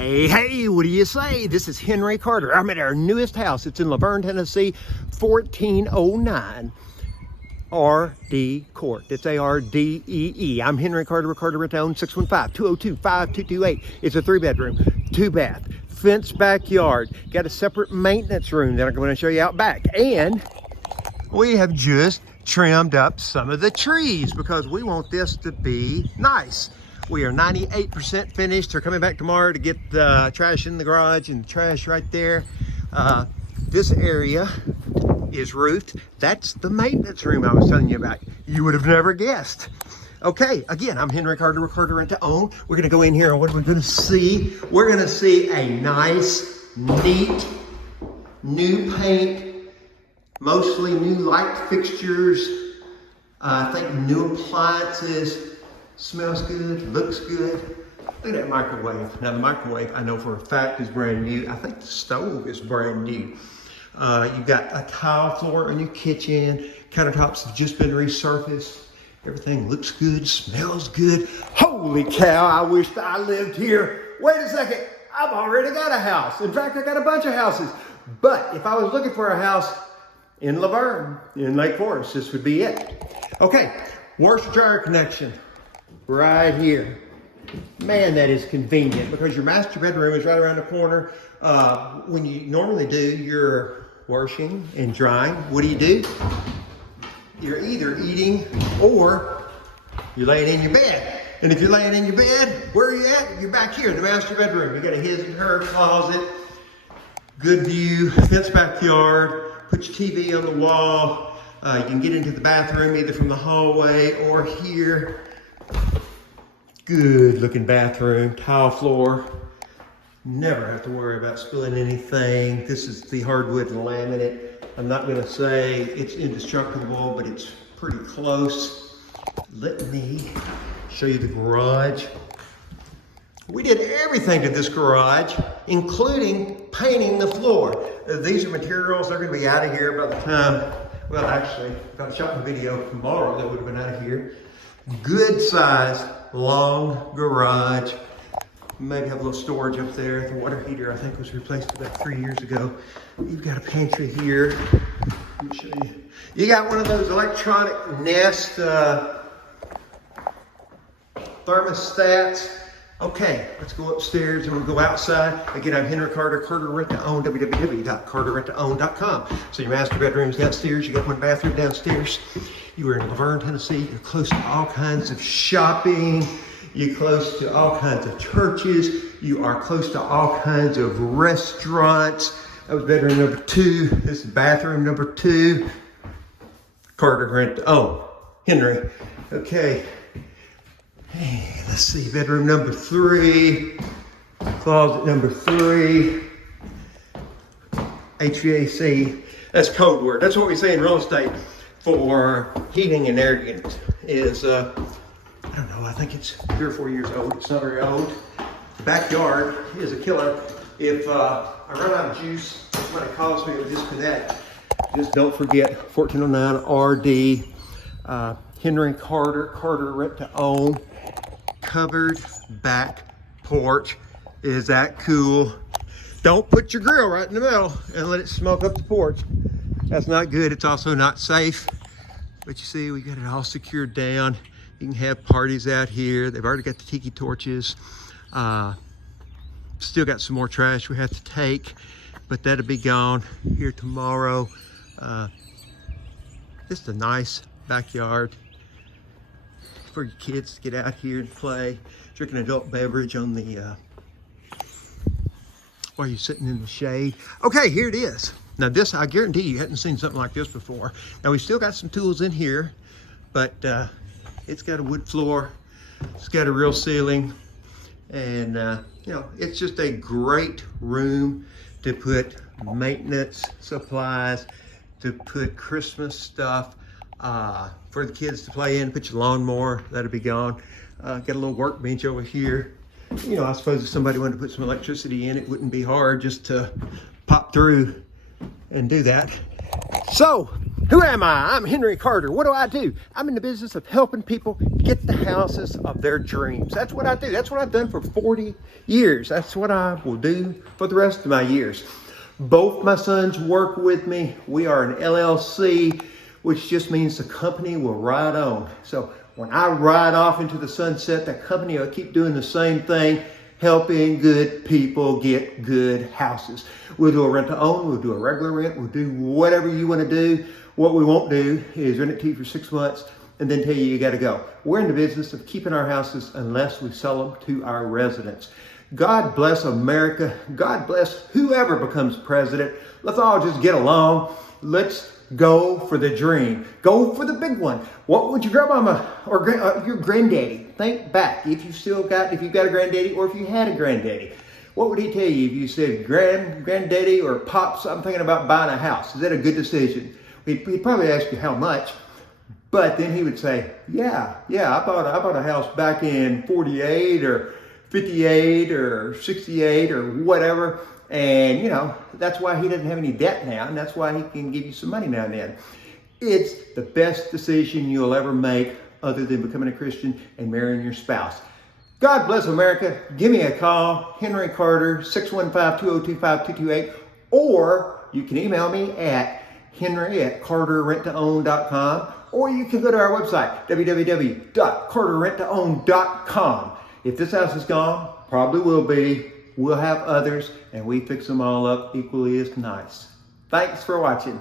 Hey, hey, what do you say? This is Henry Carter. I'm at our newest house. It's in LaVergne, Tennessee, 1409 Ardee Court. It's A-R-D-E-E. I'm Henry Carter of Carter Rent to Own, 615-202-5228. It's a 3-bedroom, 2-bath, fenced backyard. Got a separate maintenance room that I'm going to show you out back. And we have just trimmed up some of the trees because we want this to be nice. We are 98% finished. They're coming back tomorrow to get the trash in the garage and the trash right there. This area is roofed. That's the maintenance room I was telling you about. You would have never guessed. Okay, again, I'm Henry Carter of Carter Rent to Own. We're gonna go in here and what we're gonna see, we're gonna see a nice, neat, new paint, mostly new light fixtures, I think new appliances. Smells good, looks good. Look at that microwave. Now the microwave, I know for a fact, is brand new. I think the stove is brand new. You've got a tile floor in your kitchen. Countertops have just been resurfaced. Everything looks good, smells good. Holy cow, I wish I lived here. Wait a second, I've already got a house. In fact, I got a bunch of houses. But if I was looking for a house in LaVergne, in Lake Forest, this would be it. Okay, washer dryer connection. Right here. Man, that is convenient because your master bedroom is right around the corner. When you normally do your washing and drying, what do? You're either eating or you're laying in your bed. And if you're laying in your bed, where are you at? You're back here in the master bedroom. You got a his and her closet, good view, fenced backyard, put your TV on the wall. You can get into the bathroom either from the hallway or here. Good looking bathroom, tile floor. Never have to worry about spilling anything. This is the hardwood and laminate. I'm not gonna say it's indestructible, but it's pretty close. Let me show you the garage. We did everything to this garage, including painting the floor. These are materials, they're gonna be out of here by the time, well actually, if I shot the video tomorrow, they would have been out of here. Good size, long garage. Maybe have a little storage up there. The water heater, I think, was replaced about 3 years ago. You've got a pantry here. Let me show you. You got one of those electronic Nest thermostats. Okay, let's go upstairs and we'll go outside. Again, I'm Henry Carter, Carter Rent to Own, www.carterrenttoown.com. So your master bedroom's downstairs, you got one bathroom downstairs. You are in LaVergne, Tennessee. You're close to all kinds of shopping. You're close to all kinds of churches. You are close to all kinds of restaurants. That was bedroom number 2. This is bathroom number 2. Carter Rent to Own. Henry. Okay. Hey, let's see, bedroom number 3, closet number 3, HVAC, that's code word. That's what we say in real estate for heating and air units is, I don't know, I think it's 3 or 4 years old. It's not very old. The backyard is a killer. If I run out of juice, somebody calls me, it'll just connect. Just don't forget 1409 Ardee, Henry Carter, Carter Rent to Own. Covered back porch. Is that cool? Don't put your grill right in the middle and let it smoke up the porch. That's not good. It's also not safe. But you see, we got it all secured down. You can have parties out here. They've already got the tiki torches. Still got some more trash we have to take, but that'll be gone here tomorrow. Just a nice backyard for your kids to get out here and play, drink an adult beverage on the, while you're sitting in the shade. Okay, here it is. Now this, I guarantee you hadn't seen something like this before. Now we still got some tools in here, but it's got a wood floor, it's got a real ceiling, and you know, it's just a great room to put maintenance supplies, to put Christmas stuff, for the kids to play in. Put your lawnmower, that'll be gone. Got a little workbench over here. You know, I suppose if somebody wanted to put some electricity in, it wouldn't be hard just to pop through and do that. So, Who am I? I'm Henry Carter. What do? I'm in the business of helping people get the houses of their dreams. That's what I do. That's what I've done for 40 years. That's what I will do for the rest of my years. Both my sons work with me. We are an LLC, which just means the company will ride on. So when I ride off into the sunset, the company will keep doing the same thing, helping good people get good houses. We'll do a rent to own, we'll do a regular rent, we'll do whatever you want to do. What we won't do is rent it to you for 6 months and then tell you got to go. We're in the business of keeping our houses unless we sell them to our residents. God bless America. God bless whoever becomes president. Let's all just get along. Let's go for the dream. Go for the big one. What would your grandmama or your granddaddy think back if you've got a granddaddy or if you had a granddaddy? What would he tell you if you said, granddaddy or pops, I'm thinking about buying a house. Is that a good decision? He'd probably ask you how much, but then he would say, yeah, I bought a house back in 48 or 58 or 68 or whatever. And, that's why he doesn't have any debt now. And that's why he can give you some money now and then. It's the best decision you'll ever make other than becoming a Christian and marrying your spouse. God bless America. Give me a call, Henry Carter, 615-202-5228. Or you can email me at henry@carterrenttoown.com. Or you can go to our website, www.carterrenttoown.com. If this house is gone, probably will be. We'll have others, and we fix them all up equally as nice. Thanks for watching.